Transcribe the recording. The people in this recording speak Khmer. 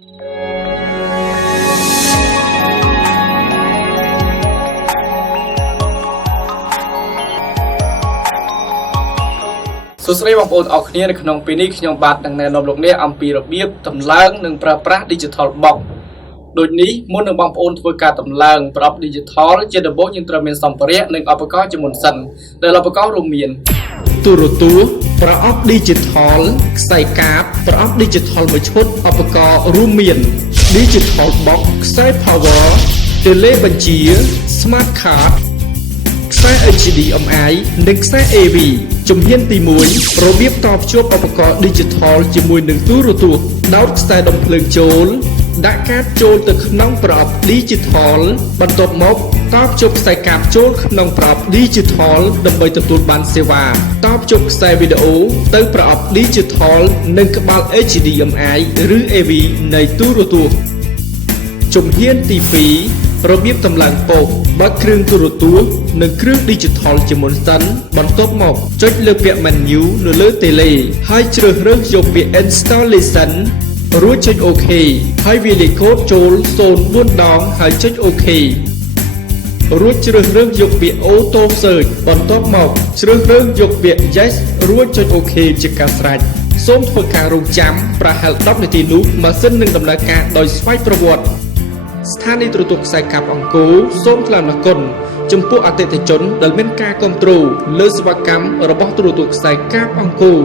សួស្តីបងប្អូនអរគ្នានៅក្នុងពេលនេះខ្ញុំបាទនឹងណែនាំលោកអ្នកអំពីរបៀបតម្លើងនិងប្រើប្រាស់ Digital Box ដូចនេះមុននឹងបងប្អូនធ្វើការតម្លើងប្រអប់ Digital ជាដំបូងយើងត្រូវមានសម្ភារៈនិងឧបករណ៍ជាមុនសិនដែលឧបករណ៍រួមមានទូរទស្សន៍ប្រអប់ Digital ខ្សែកាបប្រអប់ Digital មួយឈុតឧបករណ៍រួមមាន Digital Box ខ្សែ Power តេឡេបញ្ជា Smart Card ខ្សែ HDMI និងខ្សែ AV ជំហានទី1របៀបតភ្ជាប់ឧបករណ៍ Digital ជាមួយនឹងទូរទស្សន៍ដោតខ្សែដំភ្លើងចូលដាក់កាតចូលទៅក្នុងប្រអប់ Digital បន្ទាប់មកតភ្ជាប់ខ្សែកាបចូលក្នុងប្រអប់ Digital ដើម្បីទទួលបានសេវាតភ្ជាប់ខ្សែវីដេអូទៅប្រអប់ Digital និងក្បាល HDMI ឬ AV នៃទូរទស្សន៍ជំហានទី2របៀបតម្លើងពូកបើកគ្រឿងទូរទស្សន៍និងគ្រឿង Digital ជាមុនសិនបន្ទាប់មកចុចលើពាក្យ Menu នៅលើតេឡេហើយជ្រើសរើសយកពាក្យ Installation រួចចុច OK ហើយវាលេខកូដចូល04ដងហើយចុច OK រួចជ្រើសរើសយកពាក្យ Auto Search បន្ទាប់មកជ្រើសរើសយកពាក្យ Yes រួចចុច OK ជាការស្រេចសូមធ្វើការរងចាំប្រហែល10នាទីនោះម៉ាស៊ីននឹងដំណើរការដោយស្វ័យប្រវត្តិស្ថានីយទូរទស្សន៍ខ្សែកាបអង្គរសូមថ្លែងអំណរគុណចំពោះអតិថិជនដែលមានការគាំទ្រលើសេវាកម្មរបស់ទូរទស្សន៍ខ្សែកាបអង្គរ